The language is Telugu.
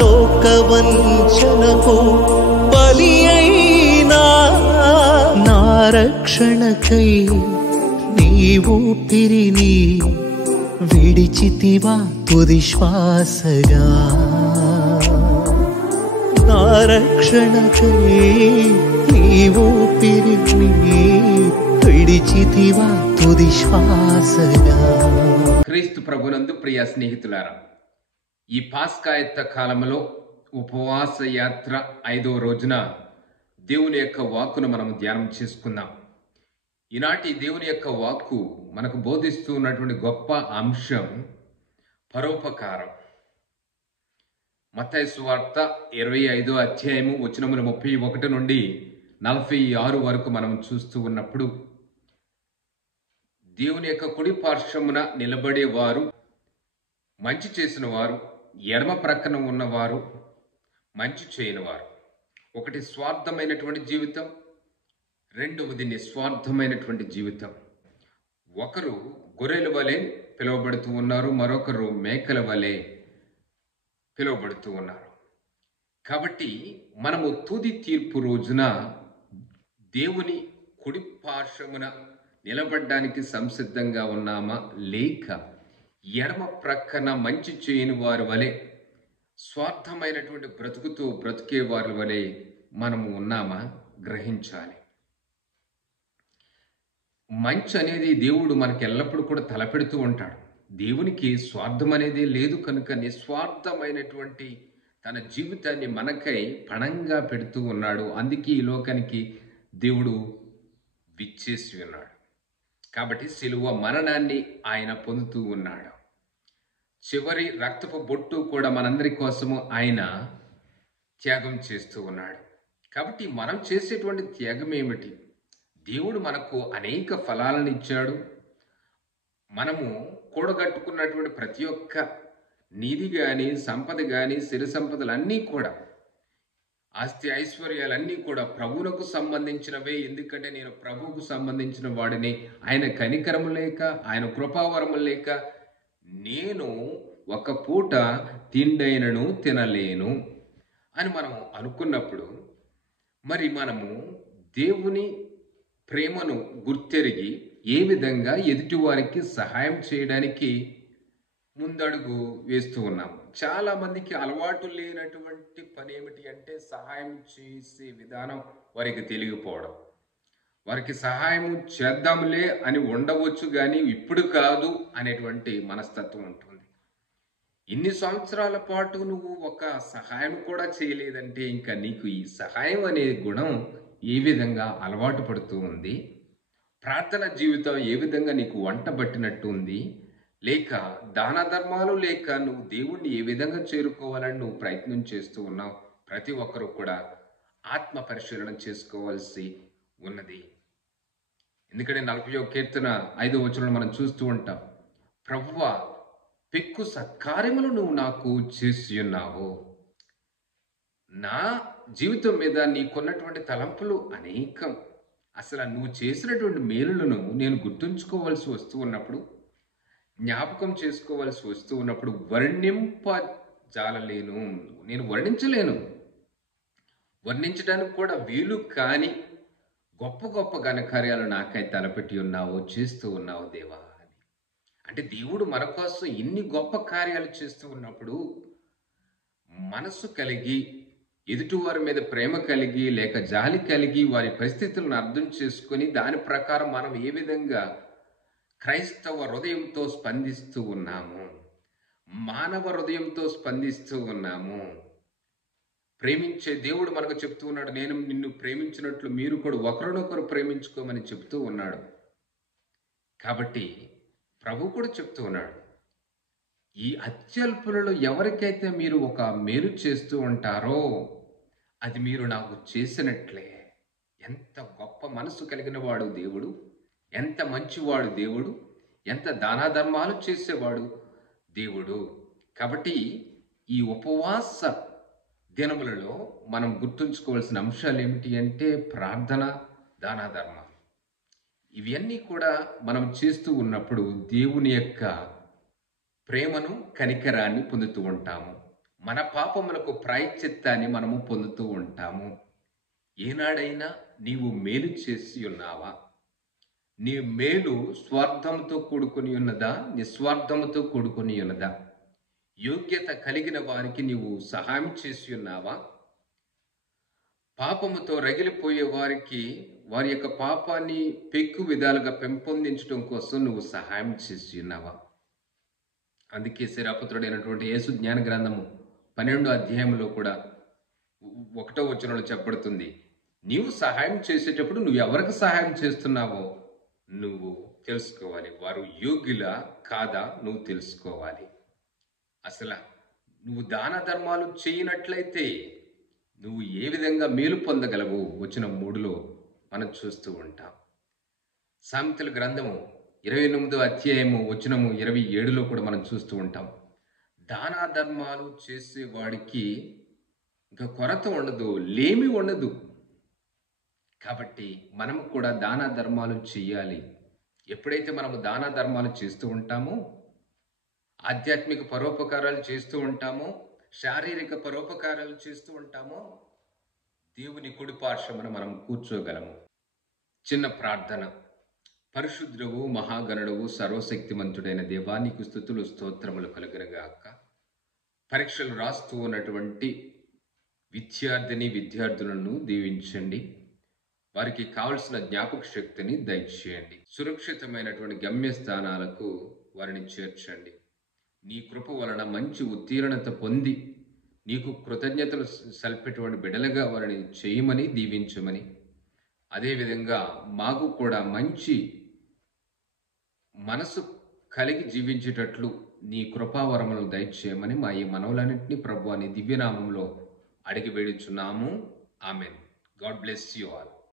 లోక వంచనకు బలి అయినా నా రక్షణకై నీవు పిరిని విడిచితివా తుది శ్వాసగా నా రక్షణకై నీవు పిరిని విడిచితివా తుది శ్వాసగా. క్రీస్తు ప్రభునందు ప్రియ స్నేహితులారా, ఈ పాస్కాయత్త కాలంలో ఉపవాస యాత్ర 5వ రోజున దేవుని యొక్క వాక్కును మనం ధ్యానం చేసుకుందాం. ఈనాటి దేవుని యొక్క వాక్కు మనకు బోధిస్తూ ఉన్నటువంటి గొప్ప అంశం పరోపకారం. మత్తయి సువార్త 25వ అధ్యాయము వచనములు 31 నుండి 46 వరకు మనం చూస్తూ ఉన్నప్పుడు దేవుని యొక్క కుడి పార్శ్వమున నిలబడేవారు, మంచి చేసిన వారు, ఎడమ ప్రక్కన ఉన్నవారు, మంచి చేయనివారు. ఒకటి స్వార్థమైనటువంటి జీవితం, రెండవది నిస్వార్థమైనటువంటి జీవితం. ఒకరు గొర్రెల వలె పిలువబడుతూ ఉన్నారు, మరొకరు మేకల వలె పిలువబడుతూ ఉన్నారు. కాబట్టి మనము తుది తీర్పు రోజున దేవుని కుడి పార్శ్వమున నిలబడడానికి సంసిద్ధంగా ఉన్నామా, లేక ఎడమ ప్రక్కన మంచి చేయని వారి వలె స్వార్థమైనటువంటి బ్రతుకుతూ బ్రతికే వారి వలె మనము ఉన్నామా గ్రహించాలి. మంచి అనేది దేవుడు మనకి ఎల్లప్పుడూ కూడా తలపెడుతూ ఉంటాడు. దేవునికి స్వార్థం అనేది లేదు కనుక నిస్వార్థమైనటువంటి తన జీవితాన్ని మనకై పణంగా పెడుతూ ఉన్నాడు. అందుకే ఈ లోకానికి దేవుడు విచ్చేసి ఉన్నాడు. కాబట్టి సిలువ మరణాన్ని ఆయన పొందుతూ ఉన్నాడు. చివరి రక్తపు బొట్టు కూడా మనందరి కోసము ఆయన త్యాగం చేస్తూ ఉన్నాడు. కాబట్టి మనం చేసేటువంటి త్యాగం ఏమిటి? దేవుడు మనకు అనేక ఫలాలను ఇచ్చాడు. మనము కూడగట్టుకున్నటువంటి ప్రతి ఒక్క నిధి కానీ, సంపద కానీ, సిరి సంపదలన్నీ కూడా, ఆస్తి ఐశ్వర్యాలన్నీ కూడా ప్రభువులకు సంబంధించినవే. ఎందుకంటే నేను ప్రభువుకు సంబంధించిన వాడిని. ఆయన కనికరము లేక, ఆయన కృపావరము లేక నేను ఒక పూట తిండైనను తినలేను అని మనం అనుకున్నప్పుడు, మరి మనము దేవుని ప్రేమను గుర్తెరిగి ఏ విధంగా ఎదుటివారికి సహాయం చేయడానికి ముందడుగు వేస్తూ ఉన్నాం. చాలా మందికి అలవాటు లేనటువంటి పని ఏమిటి అంటే సహాయం చేసే విధానం వారికి తెలియకపోవడం. వారికి సహాయం చేద్దాంలే అని ఉండవచ్చు, కానీ ఇప్పుడు కాదు అనేటువంటి మనస్తత్వం ఉంటుంది. ఇన్ని సంవత్సరాల పాటు నువ్వు ఒక సహాయం కూడా చేయలేదంటే ఇంకా నీకు ఈ సహాయం అనే గుణం ఏ విధంగా అలవాటు పడుతూ ఉంది? ప్రార్థన జీవితం ఏ విధంగా నీకు వంట పట్టినట్టు ఉంది? లేక దాన ధర్మాలు లేక నువ్వు దేవుణ్ణి ఏ విధంగా చేరుకోవాలని నువ్వు ప్రయత్నం చేస్తూ ఉన్నావు? ప్రతి ఒక్కరూ కూడా ఆత్మ పరిశీలన చేసుకోవాల్సి ఉన్నది. ఎందుకంటే 41వ కీర్తన 5వ వచనంలో మనం చూస్తూ ఉంటాం, ప్రభువా పెక్కు సత్కార్యములు నువ్వు నాకు చేసి ఉన్నావు. నా జీవితం మీద నీకున్నటువంటి తలంపులు అనేకం. అసలు నువ్వు చేసినటువంటి మేలులను నేను గుర్తుంచుకోవాల్సి వస్తూ ఉన్నప్పుడు, జ్ఞాపకం చేసుకోవాల్సి వస్తూ ఉన్నప్పుడు వర్ణింపజాలలేను, నేను వర్ణించలేను. వర్ణించడానికి కూడా వీలు కాని గొప్ప గొప్ప ఘనకార్యాలు నాకై తలపెట్టి ఉన్నావు, చేస్తూ ఉన్నావు దేవా అని. అంటే దేవుడు మన కోసం ఇన్ని గొప్ప కార్యాలు చేస్తూ ఉన్నప్పుడు మనసు కలిగి, ఎదుటివారి మీద ప్రేమ కలిగి, లేక జాలి కలిగి, వారి పరిస్థితులను అర్థం చేసుకొని దాని ప్రకారం మనం ఏ విధంగా క్రైస్తవ హృదయంతో స్పందిస్తూ ఉన్నాము, మానవ హృదయంతో స్పందిస్తూ ఉన్నాము. ప్రేమించే దేవుడు మనకు చెప్తూ ఉన్నాడు, నేను నిన్ను ప్రేమించినట్లు మీరు కూడా ఒకరినొకరు ప్రేమించుకోమని చెప్తూ ఉన్నాడు. కాబట్టి ప్రభు కూడా చెప్తూ ఉన్నాడు, ఈ అత్యల్పులలో ఎవరికైతే మీరు ఒక మేలు చేస్తూ ఉంటారో అది మీరు నాకు చేసినట్లే. ఎంత గొప్ప మనసు కలిగిన వాడు దేవుడు, ఎంత మంచివాడు దేవుడు, ఎంత దానాధర్మాలు చేసేవాడు దేవుడు. కాబట్టి ఈ ఉపవాస దినములలో మనం గుర్తుంచుకోవాల్సిన అంశాలు ఏమిటి అంటే ప్రార్థన, దానాధర్మ. ఇవన్నీ కూడా మనం చేస్తూ ఉన్నప్పుడు దేవుని యొక్క ప్రేమను, కనికరాన్ని పొందుతూ ఉంటాము. మన పాపములకు ప్రాయశ్చిత్తాన్ని మనము పొందుతూ ఉంటాము. ఏనాడైనా నీవు మేలు చేసి ఉన్నావా? నీ మేలు స్వార్థంతో కూడుకొని ఉన్నదా, నిస్వార్థముతో కూడుకొని ఉన్నదా? యోగ్యత కలిగిన వారికి నీవు సహాయం చేసి ఉన్నావా? పాపముతో రగిలిపోయే వారికి వారి యొక్క పాపాన్ని పెక్కు విధాలుగా పెంపొందించడం కోసం నువ్వు సహాయం చేసి ఉన్నావా? అందుకే శిరాపుత్రుడైనటువంటి యేసు జ్ఞాన గ్రంథము 12వ అధ్యాయంలో కూడా 1వ వచనంలో చెప్పబడుతుంది, నీవు సహాయం చేసేటప్పుడు నువ్వు ఎవరికి సహాయం చేస్తున్నావో నువ్వు తెలుసుకోవాలి. వారు యోగ్యులా కాదా నువ్వు తెలుసుకోవాలి. అసలు నువ్వు దాన ధర్మాలు చేయనట్లయితే నువ్వు ఏ విధంగా మేలు పొందగలవు? వచనం 3లో మనం చూస్తూ ఉంటాం. సామెతల గ్రంథము 28వ అధ్యాయము వచనము 27లో కూడా మనం చూస్తూ ఉంటాం. దాన ధర్మాలు చేసేవాడికి ఇంకా కొరత ఉండదు, లేమి ఉండదు. కాబట్టి మనము కూడా దాన ధర్మాలు చేయాలి. ఎప్పుడైతే మనము దాన ధర్మాలు చేస్తూ ఉంటామో, ఆధ్యాత్మిక పరోపకారాలు చేస్తూ ఉంటామో, శారీరక పరోపకారాలు చేస్తూ ఉంటామో, దేవుని కుడి పార్శ్వమున మనం కూర్చోగలము. చిన్న ప్రార్థన. పరిశుద్ధుడవు, మహాగణుడవు, సర్వశక్తిమంతుడైన దేవా, నీకు స్తుతులు స్తోత్రములు కలుగునుగాక. పరీక్షలు రాస్తూ ఉన్నటువంటి విద్యార్థులను దీవించండి. వారికి కావలసిన జ్ఞాపక శక్తిని దయచేయండి. సురక్షితమైనటువంటి గమ్యస్థానాలకు వారిని చేర్చండి. నీ కృప వలన మంచి ఉత్తీర్ణత పొంది నీకు కృతజ్ఞతలు సల్పేటువంటి బిడలుగా వారిని చేయమని దీవించమని, అదేవిధంగా మాకు కూడా మంచి మనసు కలిగి జీవించేటట్లు నీ కృపావరములను దయచేయమని మా ఈ మనవులన్నింటినీ ప్రభువా నీ దివ్యనామంలో అడిగి వేడుచున్నాము. Amen. God bless you all.